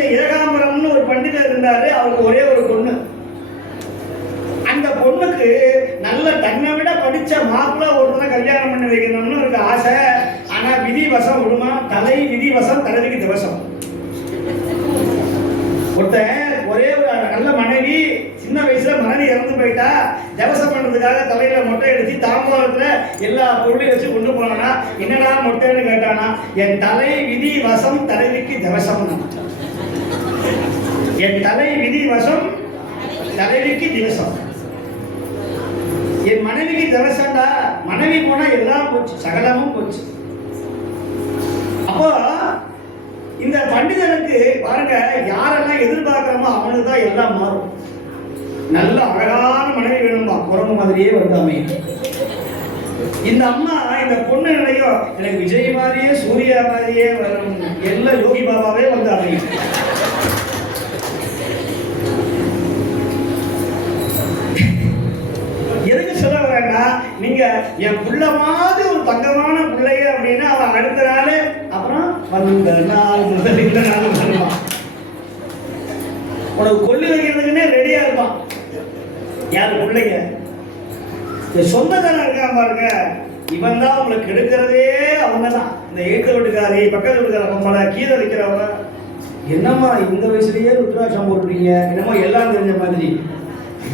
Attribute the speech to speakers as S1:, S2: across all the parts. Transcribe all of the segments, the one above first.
S1: ஏகாம்பரம்னு ஒரு பண்டிதர் இருந்தாரு. அவருக்கு ஒரே ஒரு பொண்ணு. அந்த பொண்ணுக்கு நல்ல தன்னை விட படிச்ச மாப்பிள்ள ஒருத்தனை கல்யாணம் பண்ணி வைக்கணும்னு இருக்கு ஆசை. ஆனா விதி வசம் விடுமா? தலை விதி வசம் தலைவிக்கு திவசம். ஒருத்தன் ஒரே ஒரு நல்ல மனைவி சின்ன வயசுல மனைவி இறந்து போயிட்டா திவசம் பண்றதுக்காக தலையில மொட்டை அடிச்சு தாம்பூலத்துல எல்லா பொருளையும் வச்சு கொண்டு போனானா என்னடா மொட்டைன்னு கேட்டானா என் தலை விதி வசம் தலைவிக்கு திவசம் என் தலை விதி வசம் தலைவிக்கு திவசம். என் மனைவிக்கு திவசம்டா மனைவி போனா எல்லாம் போச்சு சகலமும் போச்சு. அப்போ இந்த பண்டிதனுக்கு பாருங்க யாரெல்லாம் எதிர்பார்க்கிறோமோ அவனுக்கு தான் எல்லாம் மாறும். நல்ல அழகான மனைவி வேணும்பா குரங்கு மாதிரியே வந்து அமையும். இந்த அம்மா இந்த பொண்ணு நிலையோ எனக்கு விஜய் மாதிரியே சூர்யா மாதிரியே வரும். எல்லாம் யோகி பாபாவே வந்து அமையும் எதுக்கு சொல்ல வரேன்னா நீங்க என் புள்ள மாதிரி ஒரு தங்கமான பிள்ளைய அப்படின்னா அவன் அடுத்த நாள் அப்புறம் வந்த நாள் முதல் இந்த நாள் வருவான் உனக்கு கொல்லி வைக்கிறதுக்குன்னே ரெடியா இருப்பான். யார் பிள்ளைங்க இந்த சொந்தக்காரன் இருக்கான் பாருங்க. இவன் தான் உங்களுக்கு எடுக்கிறதே அவங்க தான் இந்த எழுத்து வீட்டுக்காரி பக்கத்து வீட்டுக்கார பொம்பளை கீழே வைக்கிறவங்க. என்னம்மா இந்த வயசுலயே ருத்ராட்சம் போடுறீங்க என்னமோ எல்லாம் தெரிஞ்ச மாதிரி.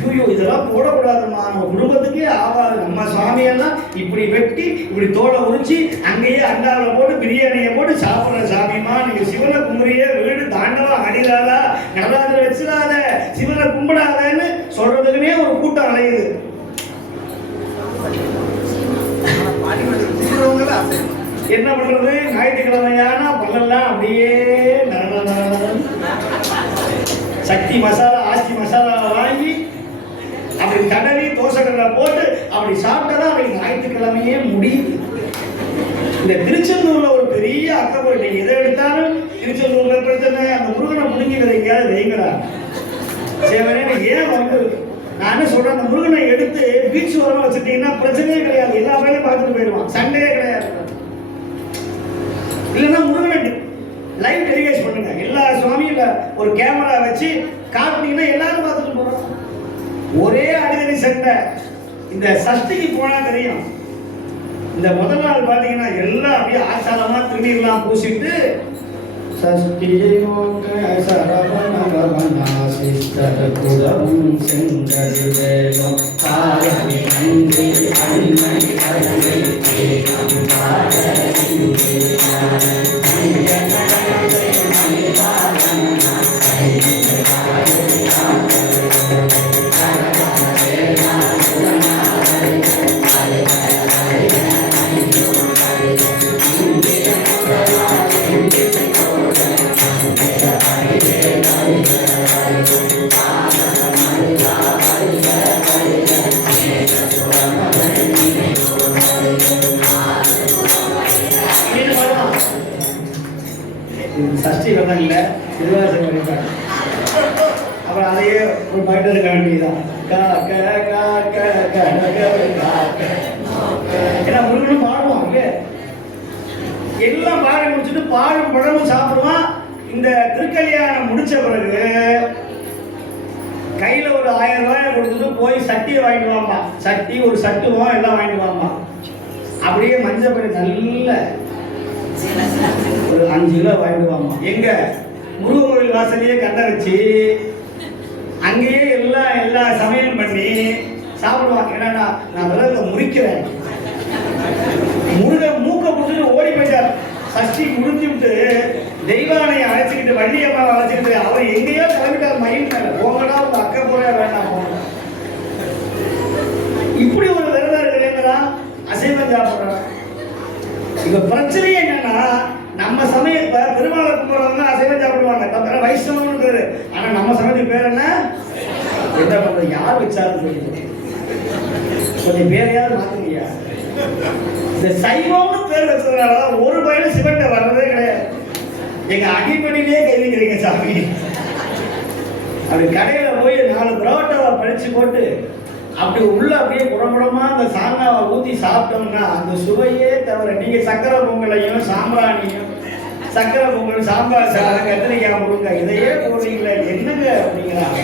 S1: ஐயோ இதெல்லாம் போடக்கூடாதுமா நம்ம குடும்பத்துக்கே ஆகாது. நம்ம சாமியெல்லாம் இப்படி வெட்டி இப்படி தோலை உரிச்சு அங்கேயே அண்டாவில் போட்டு பிரியாணியை போட்டு சாப்பிட்ற சாமிமா நீங்க சிவனை கும்பிடுறிய வீடு தாண்டவா அடிடாதா நடராஜரை வச்சிடாத. சிவனை கும்பிடாதன்னு சொல்றதுக்குன்னே ஒரு கூட்டம் அலையுது. என்ன பண்றது? ஞாயிற்றுக்கிழமையான பல்லெல்லாம் அப்படியே சக்தி மசாலா ஆச்சி மசாலா வாங்கி அப்படி தடவி கடலை போட்டு அப்படி சாப்பிட்டா அப்படி ஞாயிற்றுக்கிழமையே முடியுது. இந்த திருச்செந்தூர்ல ஒரு பெரிய அக்கறை நீங்க எதை எடுத்தாலும் திருச்செந்தூர்ல பிரச்சனை அந்த முருகனை பிடிங்கிற எங்கேயாவது வைங்களா? சேவனே ஏன் வந்து நான் என்ன சொல்றேன் அந்த முருகனை எடுத்து பீச் ஓரமா வச்சுட்டீங்கன்னா பிரச்சனையே கிடையாது. எல்லா வேலையும் பார்த்துட்டு போயிடுவான். சண்டையே கிடையாது. இல்லைன்னா முருகனை லைவ் டெலிகேஷன் பண்ணுங்க. எல்லா சுவாமியும் ஒரு கேமரா வச்சு காட்டினீங்கன்னா எல்லாரும் பார்த்துட்டு போறோம் ஒரே அடிதடி சண்டை இந்த சஷ்டிக்கு போனா தெரியும். இந்த முதல் நாள் பார்த்தீங்கன்னா எல்லாம் அப்படியே ஆச்சாரமா திருநீர்லாம் பூசிட்டு சஷ்டியை சஷ்டி விரதம் இல்லை திருவாசகம் வழிபாடு அப்புறம் அதையே ஒரு பாட்டு இருக்க வேண்டியதுதான். ஏன்னா முருகனும் பாடுவான் இல்ல எல்லாம் பாடி முடிச்சுட்டு பாடும் பழமும் சாப்பிடுவான் இந்த திருக்கல்யாணம் முடிச்ச பிறகு கையில ஒரு ஆயிரம் ரூபாய் கொடுத்துட்டு போய் சட்டியை வாங்கிட்டு வாமா சட்டி ஒரு சட்டுவோம் எல்லாம் வாங்கிட்டு வாமா அப்படியே மஞ்சள் பண்ணி நல்ல ஒரு அஞ்சு கிலோ வாங்கிட்டு வாமா எங்க? முருகன் வாசலையே கண்ட வச்சு அங்கேயே எல்லாம் எல்லா சமையலும் பண்ணி சாப்பிடுவாங்க. என்னன்னா நான் விரதத்தை முறிக்கிறேன். முருகன் மூக்க பிடிச்சிட்டு ஓடி போயிட்டார் சஷ்டி முடிஞ்சுட்டு தெய்வானை அழைச்சிக்கிட்டு வள்ளியம்மாவை அழைச்சிக்கிட்டு அவர் எங்கேயோ கிளம்பிட்டார் மயில் மேல. போகடா உங்க அக்கா போற வேண்டாம் போகணும் இப்படி ஒரு விரதம் இருக்கிறேங்கிறா அசைவம் சாப்பிட்றான். இப்ப பிரச்சனையே என்னன்னா நம்ம சமயத்தை பெருமாளை கும்பிடுறவங்க அசைவம் சாப்பிடுவாங்க. தப்பு வைஷ்ணவம்னு பேரு ஆனா நம்ம சமயத்துக்கு பேர் என்ன? என்ன பண்றது? யார் வச்சாரு சொல்லி கொஞ்சம் பேரையாவது மாத்துங்கய்யா. இந்த சைவம்னு பேர் வச்சதுனால ஒரு பையனும் சிமெண்ட்டை வர்றதே கிடையாது. எங்க அடிப்படையிலே கேள்விக்கிறீங்க சாமி. அப்படி கடையில போய் நாலு புரோட்டாவை படிச்சு போட்டு அப்படி உள்ள அப்படியே புறம்புறமா அந்த சாங்காவை ஊத்தி சாப்பிட்டோம்னா அந்த சுவையே தவிர நீங்க சக்கரை பொங்கலையும் சாம்பிராணியும் சக்கரை பொங்கல் சாம்பார் சாதம் கத்திரிக்காய் முருங்கை இதையே போடுறீங்களே என்னங்க அப்படிங்கிறாங்க.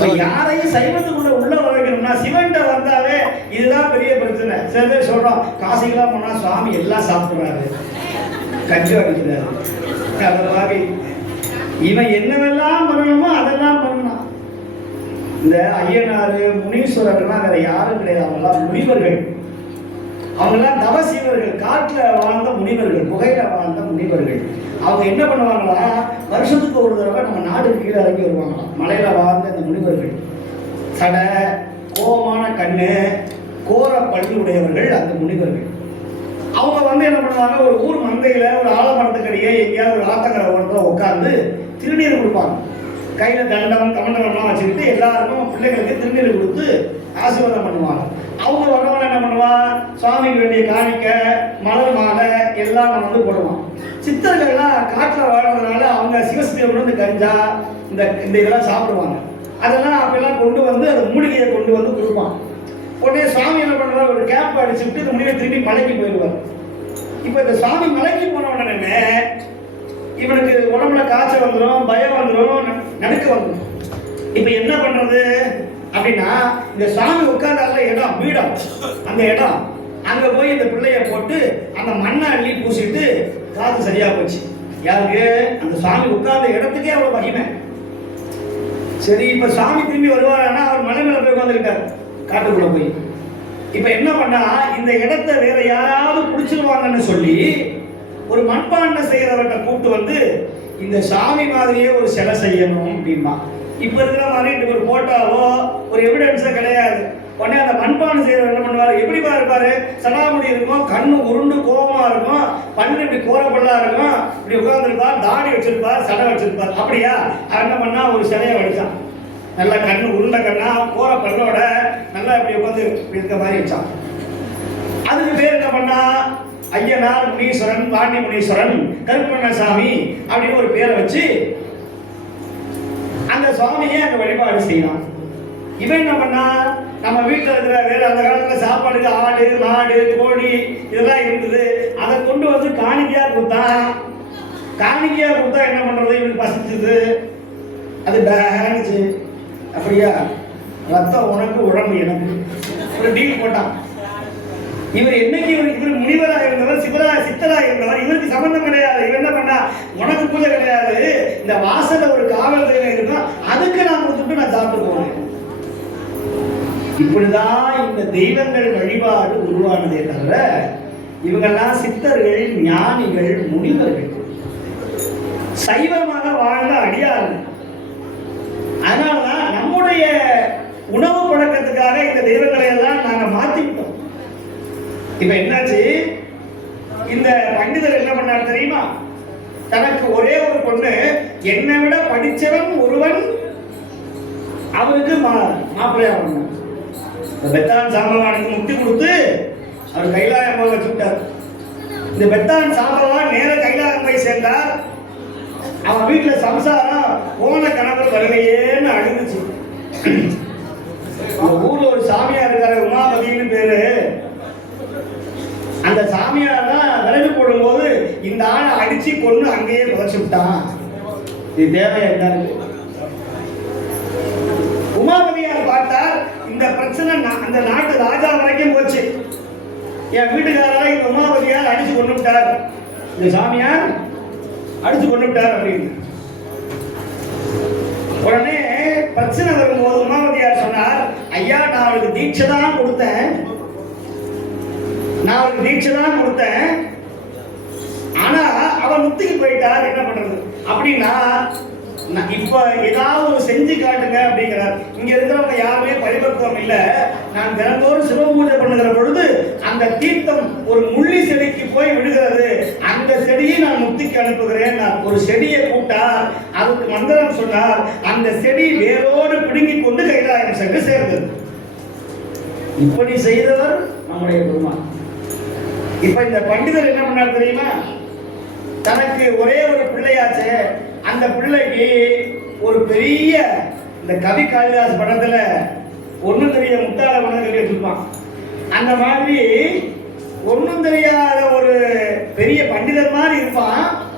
S1: யாரையும் சைவத்துக்குள்ள உள்ள வரைக்கணும்னா சிவன்கிட்ட வந்தாவே இதுதான் பெரிய பிரச்சனை. சில பேர் சொல்றோம் காசிக்கெல்லாம் போனா சுவாமி எல்லாம் சாப்பிடுறாரு கஞ்சி அடிக்கிறாரு. அந்த மாதிரி. இவன் என்னவெல்லாம் பண்ணணுமோ அதெல்லாம் பண்ணலாம். இந்த ஐயனாரு முனீஸ்வரர்லாம் வேற யாரும் கிடையாது. அவங்களாம் முனிவர்கள். அவங்கெல்லாம் தவசீவர்கள் காட்டில் வாழ்ந்த முனிவர்கள் புகையில வாழ்ந்த முனிவர்கள். அவங்க என்ன பண்ணுவாங்களா? வருஷத்துக்கு ஒரு தடவை நம்ம நாடு கீழே இறங்கி வருவாங்களாம் மலையில வாழ்ந்த இந்த முனிவர்கள். சடை கோபமான கண்ணு கோர பள்ளி உடையவர்கள் அந்த முனிவர்கள். அவங்க வந்து என்ன பண்ணுவாங்க? ஒரு ஊர் மந்தையில ஒரு ஆலமரத்துக்கடியே எங்கேயாவது ஒரு ஆத்தங்கரை ஓரத்தில் உட்காந்து திருநீர் கொடுப்பாங்க. கையில தண்டம் கமண்டலம்லாம் வச்சுக்கிட்டு எல்லாருக்கும் பிள்ளைகளுக்கு திருநீர் கொடுத்து ஆசீர்வாதம் பண்ணுவாங்க. அவங்க வரவங்க சுவாமிக்கு வேண்டிய காணிக்க மலர் மாலை எல்லாம் அவன் வந்து போடுவான். சித்தர்கள்லாம் காட்டில் வாழ்றதுனால அவங்க சிவசக்தியை கொண்டு வந்து கஞ்சா இந்த இந்த இதெல்லாம் சாப்பிடுவாங்க. அதெல்லாம் அப்படிலாம் கொண்டு வந்து அந்த மூலிகையை கொண்டு வந்து கொடுப்பான். உடனே சுவாமி என்ன பண்ணுவார்? ஒரு கேப் அடிச்சுட்டு இந்த முடிவை திரும்பி மலைக்கு போயிடுவார். இப்போ இந்த சுவாமி மலைக்கு போன உடனே இவனுக்கு உடம்புல காய்ச்சல் வந்துடும் பயம் வந்துடும் நடுக்க வந்துடும் இப்போ என்ன பண்ணுறது அப்படின்னா இந்த சாமி உட்கார்ந்தால இடம் பீடம். அந்த இடம். அங்க போய் இந்த பிள்ளைய போட்டு அந்த மண்ணை அள்ளி பூசிட்டு காது சரியா போச்சு. யாருக்கு? அந்த சாமி உட்கார்ந்த இடத்துக்கே அவ்வளவு மகிமை. சரி இப்ப சாமி திரும்பி வருவாருன்னா அவர் மலை மேல போய் உட்காந்துருக்காரு காட்டுக்குள்ள போய். இப்ப என்ன பண்ணா இந்த இடத்த வேற யாராவது பிடிச்சிருவாங்கன்னு சொல்லி ஒரு மண்பாண்டம் செய்யறவர்கிட்ட கூட்டு வந்து இந்த சாமி மாதிரியே ஒரு சிலை செய்யணும் அப்படின்னா இப்ப இருக்கிற மாதிரி இன்னைக்கு ஒரு போட்டோவோ ஒரு எவிடன்ஸோ கிடையாது. உடனே அந்த மண்பானை செய்யற என்ன பண்ணுவாரு? எப்படிப்பா இருப்பாரு சடாமுடி இருக்கும் கண்ணு உருண்டு கோபமா இருக்கும் பண்ணு இப்படி கோரப்பல்லா இருக்கும். இப்படி உட்கார்ந்துருப்பார் தாடி வச்சிருப்பார் சடை வச்சிருப்பார். அப்படியா? என்ன பண்ணா ஒரு சிலையை வடிச்சான். நல்லா கண்ணு உருண்ட கண்ணா கோர பல்லோட நல்லா இப்படி உட்காந்து இருக்க மாதிரி வச்சான். அதுக்கு பேர் என்ன பண்ணா? ஐயனார் முனீஸ்வரன் பாண்டி முனீஸ்வரன் கருப்பண்ணசாமி அப்படின்னு ஒரு பேரை வச்சு அந்த சுவாமியை அங்க வழிபாடு செய்யலாம் இவன் என்ன பண்ணா நம்ம வீட்டில் இருக்கிற வேற அந்த காலத்துல சாப்பாடுக்கு ஆடு மாடு கோழி இதெல்லாம் இருந்தது. அதை கொண்டு வந்து காணிக்கையா கொடுத்தான் காணிக்கையா கொடுத்தா என்ன பண்றது? இவனுக்கு பசிச்சது. அது பேனுச்சு அப்படியா? ரத்தம் உனக்கு உடம்பு எனக்கு. ஒரு டீல் போட்டான். இவர் என்னைக்கு இவர் இவர் முனிவராக இருந்தவர் சிவரா சித்தராக இருந்தவர் இவருக்கு சம்பந்தம் கிடையாது. இவர் என்ன பண்ணா உனக்கு பூஜை கிடையாது. இந்த வாசல்ல ஒரு காவல் தெய்வம் இருக்கும் அதுக்கு நான் கொடுத்துட்டு நான் சாப்பிட்டு போனேன் இப்படிதான் இந்த தெய்வங்கள் வழிபாடு உருவானதே தவிர இவங்கெல்லாம் சித்தர்கள் ஞானிகள் முனிவர்கள். சைவமாக வாழ்ந்த அடியார்கள். அதனாலதான் நம்முடைய உணவு பழக்கத்துக்காக இந்த தெய்வங்களை எல்லாம் நாங்கள் மாத்திக்கிட்டோம். இப்ப என்னாச்சு? இந்த பண்டிதர் என்ன பண்ணார் தெரியுமா? தனக்கு ஒரே ஒரு பொண்ணு என்னை விட படிச்சவன் ஒருவன் அவருக்கு மா மாப்பிள்ளையா பண்ணார். பெத்தான் சாம்பவானுக்கு முட்டி கொடுத்து அவர் கைலாயம் போக வச்சுட்டார் இந்த பெத்தான் சாம்பவான் நேர கைலாயம் போய் சேர்ந்தார். அவன் வீட்டுல சம்சாரம் போன கணவர் வரலையேன்னு அழுதுச்சு ஊர்ல ஒரு சாமியார் இருக்காரு உமாபதினு பேரு. அந்த சாமியார் தான் விறகு போடும்போது இந்த ஆளை அடிச்சு கொண்டு அங்கேயே புதைச்சு விட்டான். இது தேவையா எல்லாருக்கு உமாபதியார் பார்த்தார் இந்த பிரச்சனை அந்த நாட்டு ராஜா வரைக்கும் போச்சு. என் வீட்டுக்காரரை இந்த உமாபதியார் அடிச்சு கொண்டு விட்டார். இந்த சாமியார் அடிச்சு கொண்டு விட்டார் அப்படின்னு. உடனே பிரச்சனை வரும்போது உமாவதியார் சொன்னார் ஐயா நான் அவளுக்கு தீட்சை தான் கொடுத்தேன். நான் ஒரு தீட்சை தான் கொடுத்தேன். ஆனா அவன் முத்துக்கு போயிட்டார் என்ன பண்றது? அப்படின்னா நான் இப்ப ஏதாவது ஒரு செஞ்சு காட்டுங்க அப்படிங்கிறார். இங்க இருக்கிறவங்க யாருமே பரிபக்குவம் இல்ல. நான் தினந்தோறும் சிவ பூஜை பண்ணுகிற பொழுது அந்த தீர்த்தம் ஒரு முள்ளி செடிக்கு போய் விடுகிறது அந்த செடியை நான் முத்திக்கு அனுப்புகிறேன். நான் ஒரு செடியை கூட்டா அதுக்கு மந்திரம் சொன்னார் அந்த செடி வேரோடு பிடுங்கி கொண்டு கைலாயம் சென்று சேர்ந்தது. இப்படி செய்தவர் நம்முடைய பெருமாள் இப்ப இந்த பண்டிதர் என்ன பண்ணார் தெரியுமா? தனக்கு ஒரே ஒரு பிள்ளையாச்சே. அந்த பிள்ளைக்கு ஒரு பெரிய இந்த கவி காளிதாஸ் படத்துல ஒண்ணும் தெரிய முட்டாள ஒண்ணு இருப்பான் அந்த மாதிரி ஒண்ணும் தெரியாத ஒரு பெரிய பண்டிதர் மாதிரி இருப்பான்.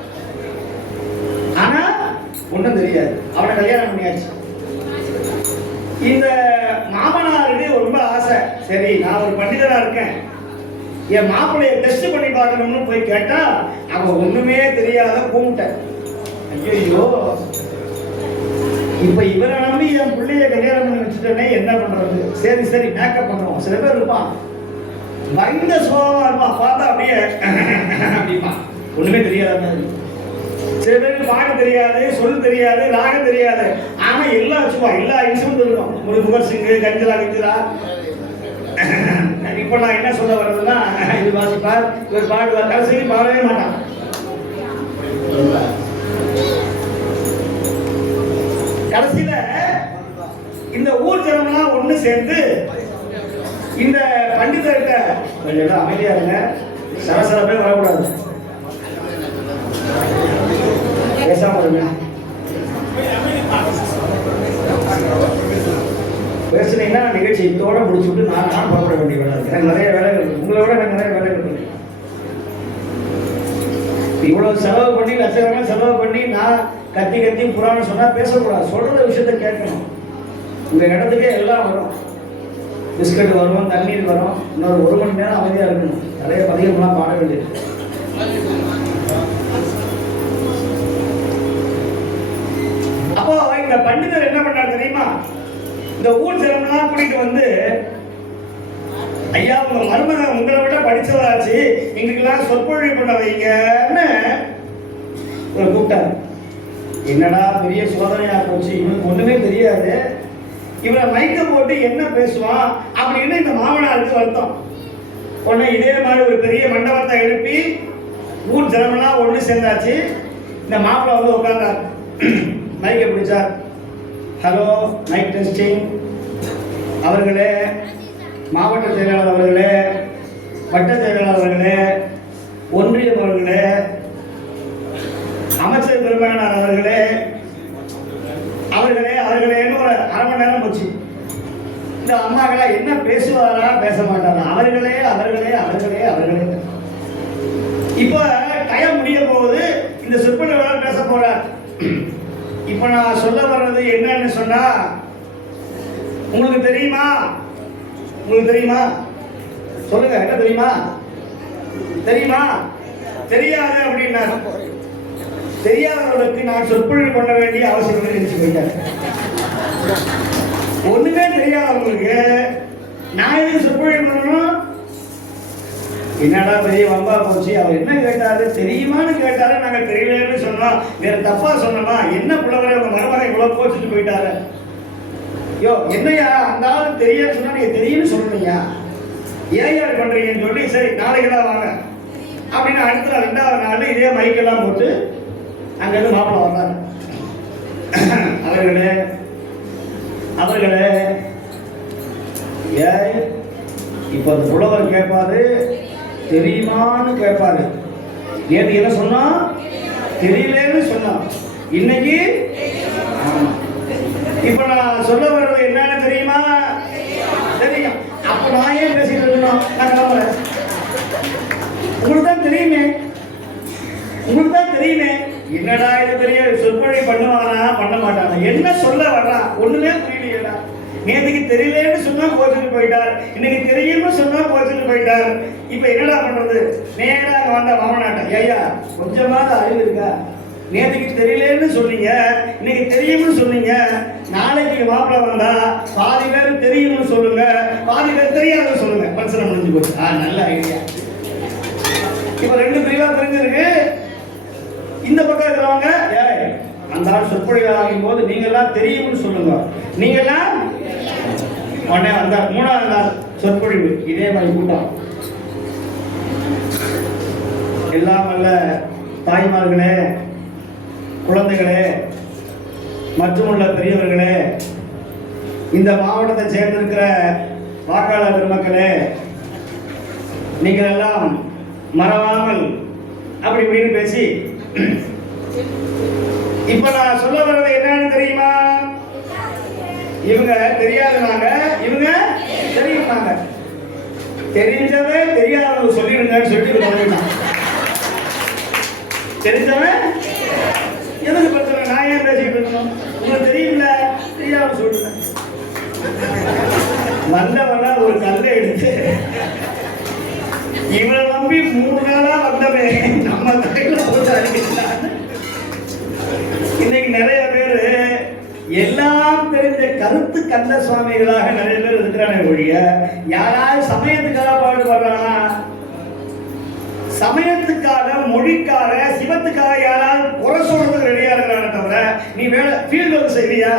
S1: ஒன்றும் தெரியாது. அவனை கல்யாணம் பண்ணியாச்சு. இந்த மாமனாருக்கு ரொம்ப ஆசை. சரி நான் ஒரு பண்டிதரா இருக்கேன். என் மாப்பிள்ளைய டெஸ்ட் பண்ணி பார்க்கணும்னு போய் கேட்டா அவன் ஒண்ணுமே தெரியாத கூப்பிட்டேன் ஐயோ இப்ப இவரை நம்பி என் பிள்ளைய கல்யாணம் பண்ணி வச்சுட்டேனே என்ன பண்றது? சரி சரி மேக்கப் பண்ணுவோம் சில பேர் இருப்பான். பயந்த சோகமா இருப்பான். பார்த்தா அப்படியே அப்படிப்பா ஒண்ணுமே தெரியாத மாதிரி. சில பேருக்கு பாட்டு தெரியாது சொல் தெரியாது ராகம் தெரியாது. ஆனா எல்லா சும்மா எல்லா இன்ஸ்ட்ருமெண்ட் இருக்கும். ஒரு முகர் சிங்கு கஞ்சலா கஞ்சலா. இப்போ நான் என்ன சொல்ல வரதுன்னா இது வாசிப்பார் இவர் பாடுவார். கடைசி பாடவே மாட்டான் கடைசியில இந்த ஊர் ஜனம்லாம் ஒன்று சேர்ந்து இந்த பண்டிதர்கிட்ட கொஞ்சம் எல்லாம் அமைதியா இருங்க. சரசரப்பே வரக்கூடாது. பேசாம இருங்க. பேசுனீங்கன்னா நிகழ்ச்சி இதோட முடிச்சுட்டு நான் நான் புறப்பட வேண்டிய வேலை இருக்கு. எனக்கு நிறைய வேலைகள் இருக்கு. உங்களை விட எனக்கு நிறைய வேலைகள் இருக்கு. இவ்வளவு செலவு பண்ணி லட்சக்கணக்கான செலவு பண்ணி நான் கத்தி கத்தி புராணம் சொன்னா பேசக்கூடாது. சொல்ற விஷயத்த கேட்கணும். இந்த இடத்துக்கே எல்லாம் வரும். பிஸ்கட் வரும் தண்ணீர் வரும். இன்னொரு ஒரு மணி நேரம் அமைதியா இருக்கணும். நிறைய பதிகம்லாம் பாட வேண்டியது. அப்போ இந்த பண்டிதர் என்ன பண்ணார் தெரியுமா? இந்த ஊர் ஜனம்லாம் கூட்டிட்டு வந்து ஐயா உங்க மருமகன் உங்களை விட படிச்சதாச்சு எங்களுக்கெல்லாம் சொற்பொழிவு பண்ண வைங்கன்னு இவரை கூப்பிட்டாரு. என்னடா பெரிய சோதனையா போச்சு இவனுக்கு ஒண்ணுமே தெரியாது. இவரை மைக்க போட்டு என்ன பேசுவான்? அப்படின்னு இந்த மாமனாருக்கு வருத்தம். உடனே இதே மாதிரி ஒரு பெரிய மண்டபத்தை எழுப்பி ஊர் ஜனமெல்லாம் ஒன்று சேர்ந்தாச்சு. இந்த மாப்பிள்ளை வந்து உட்காந்தார் மைக்கை பிடிச்சார். ஹலோ நைட் டெஸ்டிங் அவர்களே மாவட்ட செயலாளர் அவர்களே வட்ட செயலாளர் அவர்களே ஒன்றியம் அவர்களே அமைச்சர் பெருமையான அவர்களே அவர்களே அவர்களேன்னு ஒரு அரை மணி நேரம் போச்சு. இந்த அம்மாக்களா என்ன பேசுவாரா பேச மாட்டாரா அவர்களே அவர்களே அவர்களே அவர்களே. இப்போ டைம் முடிய போகுது. இந்த சொற்பொழிவாளர் இப்போ நான் சொல்ல வர்றது என்னன்னு சொன்னா உங்களுக்கு தெரியுமா? உங்களுக்கு தெரியுமா? சொல்லுங்க என்ன தெரியுமா? தெரியுமா? தெரியாது அப்படின்னா தெரியாதவர்களுக்கு நான் சொற்பொழிவு பண்ண வேண்டிய அவசியம் நினைச்சுக்கோங்க ஒண்ணுமே தெரியாதவங்களுக்கு நான் எது சொற்பொழிவு பண்ணணும்? என்னடா பெரிய வம்பா போச்சு? அவர் என்ன கேட்டாரு? தெரியுமான்னு கேட்டாரு. நாங்கள் தெரியலன்னு சொன்னோம். வேற தப்பா சொன்னோமா? என்ன புலவரை உங்க மருமகன் இவ்வளவு போச்சுட்டு போயிட்டாரு. யோ என்னையா? அந்த ஆளு தெரியாது சொன்னா நீங்க தெரியும்னு சொல்லணும்யா? ஏன் யார் பண்றீங்கன்னு சொல்லி சரி நாளைக்கு தான் வாங்க. அப்படின்னு அடுத்த ரெண்டாவது நாள் இதே மைக்கெல்லாம் போட்டு அங்கேருந்து மாப்பிள்ள வந்தார் அவர்களே அவர்களே ஏய் இப்போ அந்த புலவர் கேட்பாரு தெரியுமான்னு கேட்பாரு. ஏன் என்ன சொன்னா? தெரியலன்னு சொன்னான் இன்னைக்கு? இப்ப இப்போ நான் சொல்ல வர்றது என்னன்னு தெரியுமா? தெரியும். அப்ப நான் ஏன் பேசிட்டு இருக்கணும் நான் கிளம்புறேன். உங்களுக்கு தான் தெரியுமே. உங்களுக்கு தான் தெரியுமே. என்னடா இது தெரியாது சொற்பொழி பண்ணுவானா? பண்ண மாட்டானா? என்ன சொல்ல வர்றா? ஒண்ணுமே புரியலையடா. நேற்றுக்கு தெரியலன்னு சொன்னா கோச்சுட்டு போயிட்டார். இன்னைக்கு தெரியும் சொன்னா கோச்சுட்டு போயிட்டார். இப்ப என்னடா பண்றது? நேரா வந்த மாமனாட்ட ஐயா கொஞ்சமாவது அறிவு இருக்கா? நேற்றுக்கு தெரியலன்னு சொன்னீங்க. இன்னைக்கு தெரியும்னு சொன்னீங்க. நாளைக்கு மாப்பிள்ள வந்தா பாதி பேர் தெரியும்னு சொல்லுங்க. பாதி பேர் தெரியாதுன்னு சொல்லுங்க. பிரச்சனை முடிஞ்சு போச்சு. ஆ நல்ல ஐடியா இப்ப ரெண்டு பிரிவா தெரிஞ்சிருக்கு. இந்த பக்கம் இருக்கிறவங்க ஏ அந்த ஆள் சொற்பொழிவு ஆகும் போது நீங்க எல்லாம் தெரியும்னு சொல்லுங்க. நீங்க எல்லாம் உடனே அந்த மூணாவது நாள் சொற்பொழிவு. இதே மாதிரி கூட்டம். எல்லாம் வல்ல தாய்மார்களே குழந்தைகளே மற்றும் உள்ள பெரியவர்களே இந்த மாவட்டத்தை சேர்ந்திருக்கிற வாக்காளர் பெருமக்களே நீங்கள் எல்லாம் மறவாமல் அப்படி இப்படின்னு பேசி இப்ப நான் சொல்ல வர்றது என்னன்னு தெரியுமா? இவங்க தெரியாதுனாங்க இவங்க தெரியுமாங்க தெரிஞ்சவே தெரியாதவங்க சொல்லிடுங்கன்னு சொல்லிட்டு இவங்க தெரிஞ்சவன் எதுக்கு பிரச்சனை? நான் ஏன் பேசி சொல்லுங்க. வந்தவனா ஒரு கல்லை எடுத்து இவனை நம்பி மூணு நாளா வந்தவன். நம்ம கையில போட்டு அடிக்கிறான். இன்னைக்கு நிறைய பேர் எல்லாம் தெரிஞ்ச கருத்து கந்த சுவாமிகளாக நிறைய பேர் இருக்கிறானே ஒழிய யாராவது சமயத்துக்காக பாடுபடுறானா சமயத்துக்காக மொழிக்காக சிவத்துக்காக யாராவது குறை சொல்றதுக்கு ரெடியா இருக்கிறானே தவிர நீ வேலை ஃபீல்டு ஒர்க் செய்வியா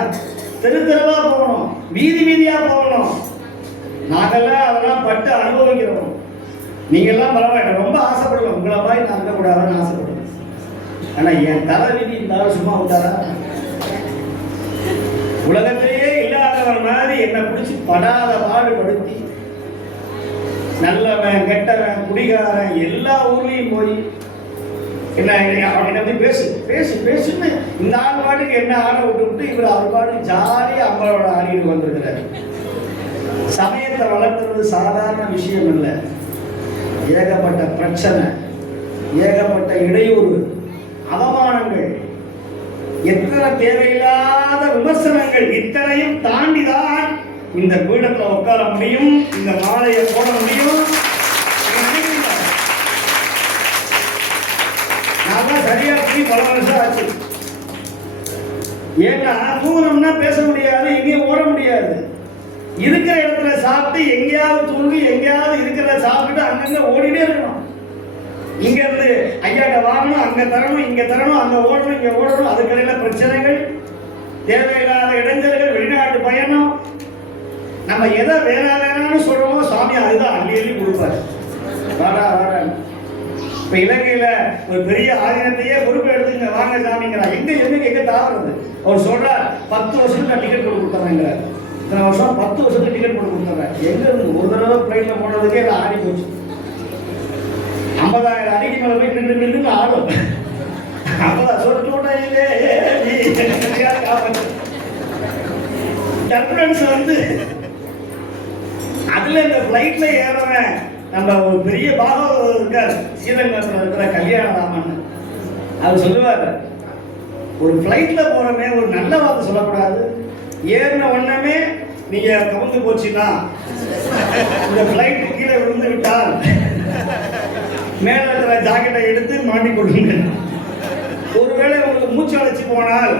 S1: தெரு தெருவா போகணும் வீதி வீதியா போகணும். நாங்கெல்லாம் அதெல்லாம் பட்டு அனுபவிக்கிறோம். நீங்கெல்லாம் பரவாயில்ல ரொம்ப ஆசைப்படுவோம் உங்களை மாதிரி நான் இருக்கக்கூடாதுன்னு ஆசைப்படுவேன் ஆனால் என் தலை வீதி இந்த சும்மா விட்டாரா? உலகத்திலேயே இல்லாதவன் மாதிரி என்னை பிடிச்சி படாத பாடுபடுத்தி நல்லவன் கெட்டவன் குடிகாரன் எல்லா ஊர்லயும் போய் என்ன அவன் வந்து பேசு பேசு பேசுன்னு இந்த ஆள் பாட்டுக்கு என்ன ஆட விட்டு விட்டு இவர் அவர் பாட்டு ஜாலியாக அம்மளோட ஆடிட்டு வந்திருக்கிறார். சமயத்தை வளர்த்துறது சாதாரண விஷயம் இல்லை. ஏகப்பட்ட பிரச்சனை ஏகப்பட்ட இடையூறு அவமானங்கள் எத்தனை தேவையில்லாத விமர்சனங்கள் இத்தனையும் தாண்டிதான் இந்த பீடத்துல உட்கார முடியும் இந்த மாலையை போட முடியும். நான் தான் சரியா போய் பல வருஷம் ஆச்சு. ஏன்னா தூங்கணும்னா பேச முடியாது எங்கேயும் ஓட முடியாது. இருக்கிற இடத்துல சாப்பிட்டு எங்கேயாவது தூங்கி எங்கேயாவது இருக்கிறத சாப்பிட்டு அங்கங்க ஓடிட்டே இருக்கணும். இங்க இருந்து ஐயாட்ட வாங்கணும் அங்க தரணும் இங்க தரணும் அங்க ஓடணும் இங்க ஓடணும். அதுக்கடையில பிரச்சனைகள் தேவையில்லாத இடைஞ்சல்கள் வெளிநாட்டு பயணம். நம்ம எதை வேணா வேணாம்னு சொல்றோமோ சாமி அதுதான் அள்ளி அள்ளி கொடுப்பாரு. வாடா வாடா. இப்ப இலங்கையில ஒரு பெரிய ஆதீனத்தையே பொறுப்பு எடுத்துங்க வாங்க சாமிங்கிறா எங்க எங்க எங்க தாவறது? அவர் சொல்றார் பத்து வருஷத்துக்கு நான் டிக்கெட் போட்டு கொடுத்தாங்கிறார் இத்தனை வருஷம் பத்து வருஷத்துக்கு டிக்கெட் போட்டு கொடுத்தாங்க எங்க இருந்து ஒரு தடவை பிளைட்ல போனதுக்கே எல்லாம் ஆடி போச்சு ஐம்பதாயிரம் அடிக்கு மேல போய் நின்று நின்று ஆடும். அப்பதான் சொட்டு உடையிலே டர்புலன்ஸ் வந்து அதுல இந்த பிளைட்ல ஏறவன் நம்ம ஒரு பெரிய பாகம் இருக்கார். ஸ்ரீரங்கத்தில் இருக்கிற கல்யாணராமன் அவர் சொல்லுவார் ஒரு ஃப்ளைட்ல போறமே ஒரு நல்ல வார்த்தை சொல்லக்கூடாது. ஏறின உடனே நீங்க கவுந்து போச்சுன்னா இந்த ஃப்ளைட் கீழே விழுந்து விட்டால் மேல ஜாக்கெட்டை எடுத்து மாட்டிக்கொள்ளுங்க. ஒருவேளை உங்களுக்கு மூச்சு அழைச்சி போனால்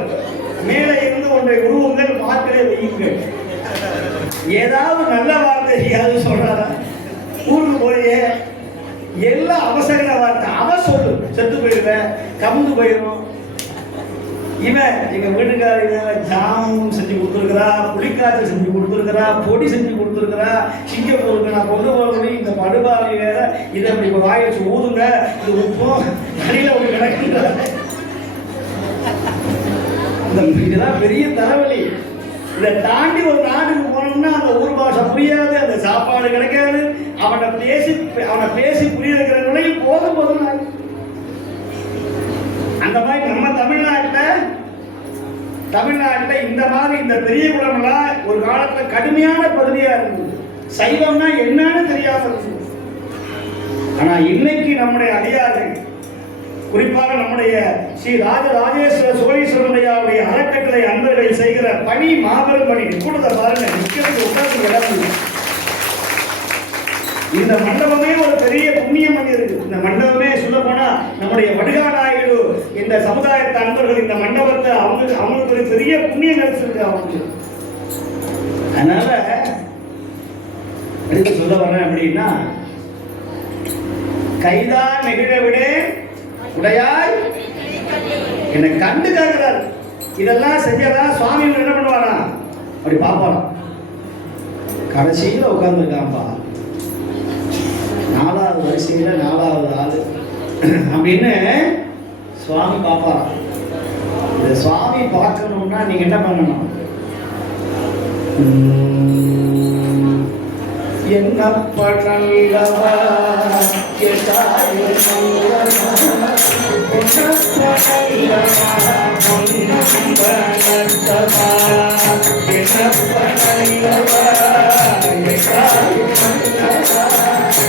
S1: மேலே இருந்து ஒன்றை உருவங்கள் வாக்கிலே வையுங்கள். ஏதாவது நல்ல வார்த்தை யாரும் சொல்றாரா? ஊருக்கு போய் எல்லாம் அவசர வார்த்தை அவ சொல்லு. செத்து போயிடுவேன் கமுந்து போயிடும் இவன் எங்க வீட்டுக்காரங்க ஜாமும் செஞ்சு கொடுத்துருக்கிறா புளிக்காய்ச்சல் செஞ்சு கொடுத்துருக்கிறா பொடி செஞ்சு கொடுத்துருக்கிறா சிங்கப்பூருக்கு நான் கொண்டு போகணும் இந்த படுபாவை வேற இதை அப்படி இப்போ வாய வச்சு ஊதுங்க இது உப்பும் அடியில் ஒரு கிடக்குங்க இந்த இதெல்லாம் பெரிய தலைவலி. இதை தாண்டி ஒரு நாட்டுக்கு போனோம்னா அந்த ஊர் பாஷை புரியாது அந்த சாப்பாடு கிடைக்காது. அவனை பேசி அவனை பேசி புரிய வைக்கிற நிலையில் போதும் போதும் அந்த மாதிரி நம்ம தமிழ்நாட்டில் தமிழ்நாட்டில் இந்த மாதிரி இந்த பெரிய குளம்லாம் ஒரு காலத்தில் கடுமையான பகுதியாக இருந்தது. சைவம்னா என்னன்னு தெரியாத இருந்தது. இன்னைக்கு நம்முடைய அடியார்கள் குறிப்பாக நம்முடைய ஸ்ரீ ராஜ ராஜேஸ்வர சோழீஸ்வரனுடைய அறக்கட்டளை அன்பர்கள் செய்கிற பணி மாபெரும் பணி இப்பொழுது பாருங்க நிக்கிறது உட்கார்ந்து இடம் இந்த மண்டபமே ஒரு பெரிய புண்ணியம் பண்ணி இந்த மண்டபமே சொல்ல போனா நம்முடைய வடுகாநாயுடு இந்த சமுதாயத்தை அன்பர்கள் இந்த மண்டபத்தை அவங்களுக்கு அவங்களுக்கு ஒரு பெரிய புண்ணியம் கிடைச்சிருக்கு அவங்களுக்கு. அதனால எடுத்து சொல்ல வரேன் அப்படின்னா கைதான் நெகிழ விட உடையாய் என்னை கண்டு காக்கிறார் இதெல்லாம் செஞ்சதா சுவாமி என்ன பண்ணுவாரா அப்படி பார்ப்பாராம். கடைசியில் உட்கார்ந்துருக்கான்ப்பா நாலாவது வரிசையில் நாலாவது ஆளு. அப்படின்னு சுவாமி பார்ப்பாராம். இந்த சுவாமி பார்க்கணும்னா நீங்கள் என்ன பண்ணணும்? என்ன என்னப்ப நல்லவா எதாய்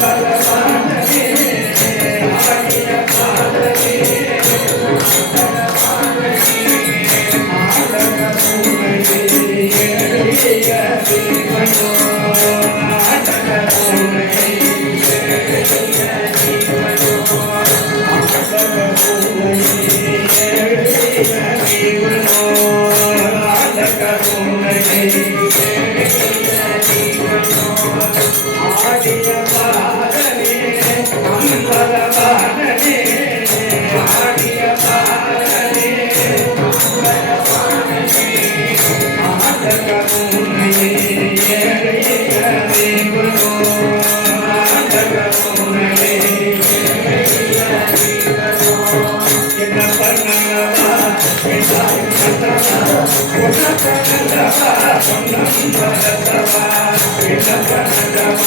S1: time. என்னப்ப நல்லவா,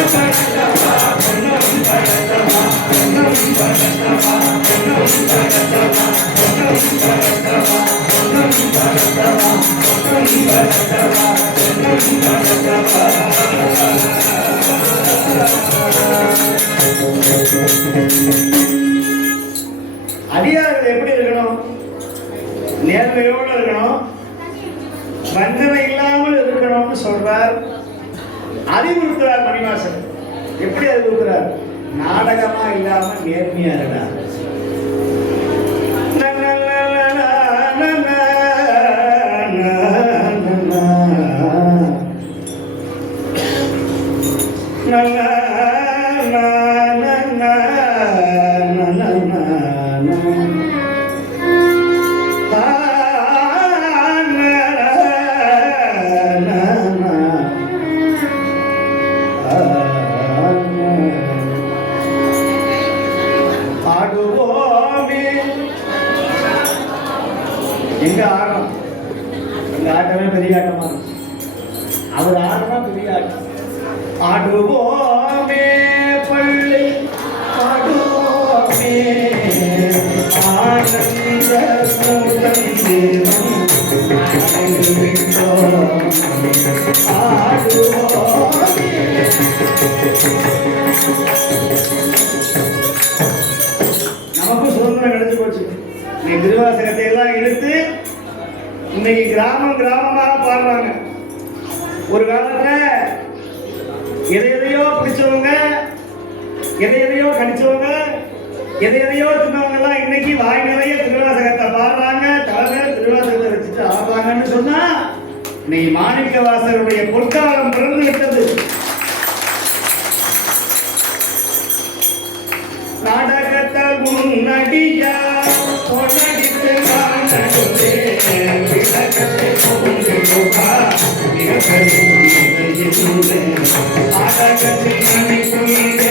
S1: திருவாசகத்தை எல்லாம் இன்னைக்கு கிராமம் கிராமமாக பாடுறாங்க. ஒரு காலத்தில் எதை எதையோ பிடிச்சவங்க எதை எதையோ கடிச்சவங்க எதை எதையோ தின்னவங்கெல்லாம் இன்னைக்கு வாய் நிறைய திருவாசகத்தை பாடுறாங்க. தலைமையில திருவாசகத்தை வச்சுட்டு ஆடுறாங்கன்னு சொன்னா இன்னைக்கு மாணிக்க வாசகருடைய பொற்காலம் பிறந்து விட்டது. நாடகத்தை முன்னடியா ஆகாசத்தில் கண்ணை குயிலே